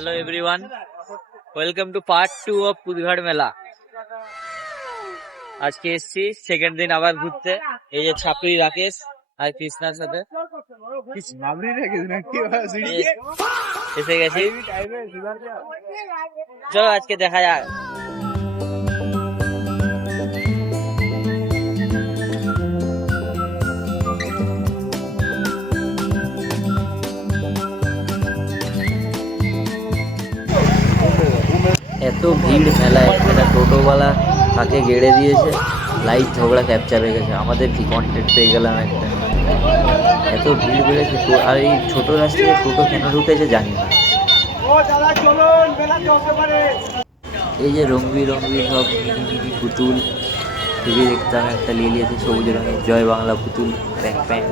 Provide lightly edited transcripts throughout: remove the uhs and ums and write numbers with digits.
Hello everyone, welcome to part 2 of Kudghat মেলা। আজকে এসেছি সেকেন্ড দিন আবার ঘুরতে। এই যে ছাপড়ি রাকেশ আর কৃষ্ণার সাথে এসে গেছি। চলো আজকে দেখা যাক। এত ভিড় মেলায়, একটা টোটোওয়ালা তাকে গেড়ে দিয়েছে, লাইভ ঝগড়া ক্যাপচার হয়ে গেছে। আমাদের কি কন্টেন্ট পেয়ে গেলাম একটা। এত ভিড় বেড়েছে, আর এই ছোট রাস্তায় টোটো কেন ঢুকেছে জানি না। এই যে রং বিরঙের সব মিনি মিনি পুতুল, টিভি দেখতাম একটা নিয়ে নিয়েছে সবুজ রঙের জয় বাংলা পুতুল, প্যাক প্যাক,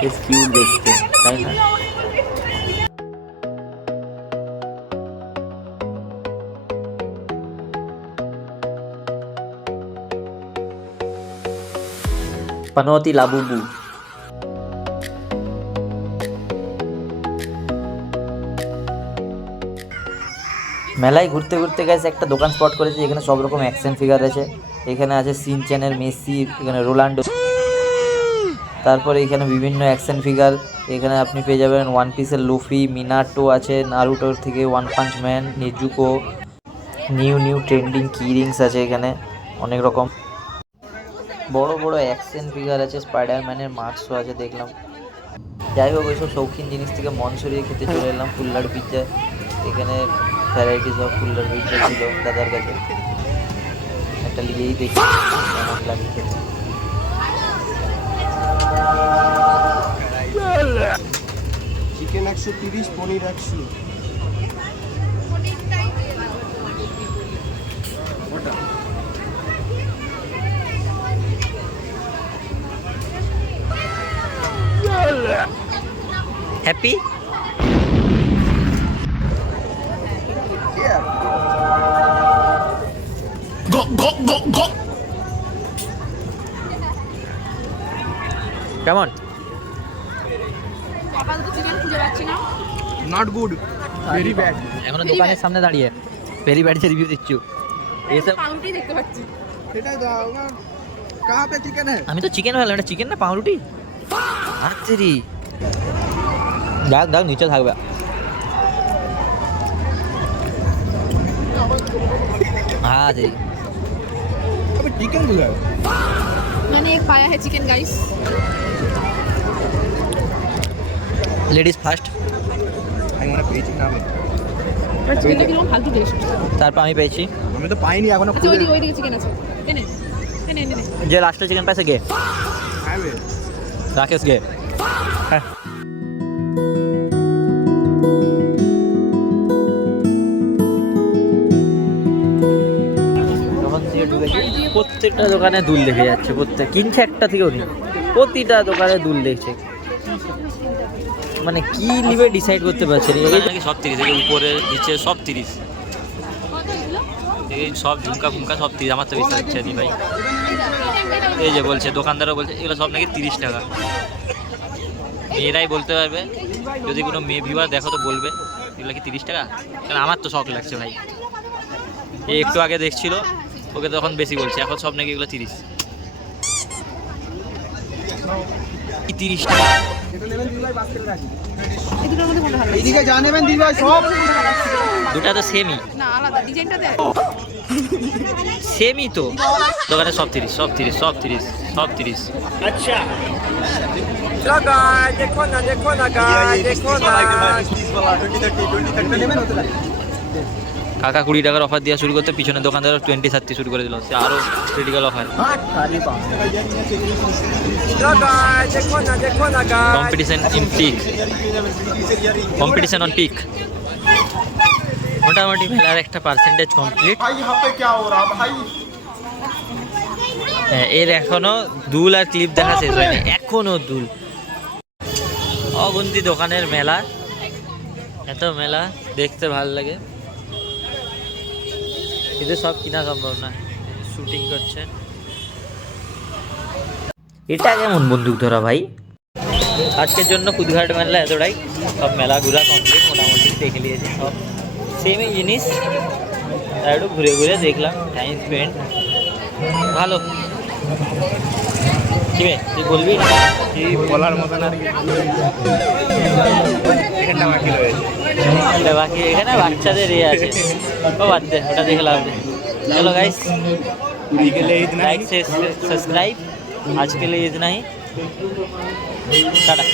বেশ কিউট দেখতে, তাই না? पनौती लाबुबू। মেলায় ঘুরতে ঘুরতে গেছে একটা দোকান স্পট করেছে, এখানে সব রকম অ্যাকশন ফিগার আছে। এখানে আছে সিনচ্যানের মেসি, এখানে রোনাল্ডো, তারপরে এখানে বিভিন্ন অ্যাকশন ফিগার। এখানে আপনি পেয়ে যাবেন ওয়ান পিসের লুফি, মিনাটো আছে, নারুটোর থেকে one punch man, Nezuko, new new trending কি রিংস আছে এখানে অনেক রকম। বড় বড় অ্যাকশন ফিগার আছে, স্পাইডারম্যানের মাস্কও আছে দেখলাম। যাই হোক, ওইসব শৌখিন জিনিস থেকে মন সরিয়ে খেতে চলে এলাম ফুল্লার পিৎজা। এখানে ভ্যারাইটিস অফ ফুল্লার পিৎজা ছিল দাদার কাছে, একটা নিয়েই দেখি কেমন লাগে খেতে। চিকেন 130, পনির 100। হ্যাপি কেমন? Not good, very bad. এখনো দোকানের সামনে দাঁড়িয়ে ভেরি ব্যাড রিভিউ দিচ্ছু। এইসব পাউরুটি দেখতে পাচ্ছি। সেটাই তো, কাহা পে চিকেন है? আমি তো চিকেন ভাবলাম, এটা চিকেন না পাউরুটি। আচ্ছা রে, দেখ দেখ নিচে থাকবে। हाँ जी, अबे चिकन बुला है। मैंने एक पाया है चिकन गाइस। Ladies first. আমি মানে পেয়েছি না, আর চিকেনটা কিরকম ফালতু টেস্ট। তারপর আমি পেয়েছি। আমি তো পাইনি এখনো। আচ্ছা ওইদিকে চিকেন আছে। এনে এনে এনে এনে। যে লাস্টে চিকেন পাইছে গে খাবে রাকেশ গে। হ্যাঁ, প্রত্যেকটা দোকানে দুল দেখে যাচ্ছে, প্রত্যেক কিনছে একটা থেকেও নেই, প্রতিটা দোকানে দুল দেখছে। মানে কি নিবে ডিসাইড করতে পারছে না। নাকি সব 30, এই উপরে নিচে সব 30, এই সব ঝুমকা ফুমকা সব 30। আমার তো বিশ্বাস হচ্ছে না ভাই। এই যে বলছে দোকানদারও বলছে এগুলো সব নাকি 30 টাকা। মেয়েরাই বলতে পারবে, যদি কোনো মেয়ে ভিউয়ার দেখো তো বলবে এগুলো কি 30 টাকা। কারণ আমার তো শখ লাগছে ভাই। এই একটু আগে দেখছিল, ওকে তখন বেশি বলছে, এখন সব নাকি এগুলো 30 টাকা। এটা নেবেন দিদি ভাই, বাস করে রাখি। এই দুটোর মধ্যে কোনটা ভালো? এইদিকে যা নেবেন দিদি ভাই সব দুটা তো সেমই, না আলাদা ডিজাইনটা দেখ। সেমই তো। দোকানে সব 30, সব 30, সব 30, সব 30। দেখো না দেখো না। নেবেন হতে লাগে। কাকা 20 টাকার অফার দেওয়া শুরু করতে, পিছনে দোকানদার 20-30 শুরু করে দিল। সে আরও critical offer. Competition in peak, competition on peak. মোটামুটি মেলার একটা পার্সেন্টেজ কমপ্লিট। এর এখনো দুল আর ক্লিপ দেখা শেষ হয়নি, এখনো দুল। অগুন্তি দোকানের মেলা, এত মেলা দেখতে ভাল লাগে, কিন্তু সব কিনা সম্ভব না। শুটিং করছে। এটা কেমন বন্দুক ধরা ভাই? আজকের জন্য কুদঘাট মেলা এতটাই। সব মেলা ঘোরা কমপ্লিট, মোটামুটি দেখে নিয়েছি সব সেমই জিনিস, তাই একটু ঘুরে ঘুরে দেখলাম, টাইম স্পেন্ড ভালো। কি রে, তুই বলবি না? কি বলার মতন আর কি, এখানটা বাকি রয়েছে। এটা বাকি, এখানে বাচ্চাদের ইয়ে আছে, ও বাদ দে, ওটা দেখে লাভ নেই। चलो गाइस, लाइक से सब्सक्राइब, आज के लिए इतना ही, टाटा।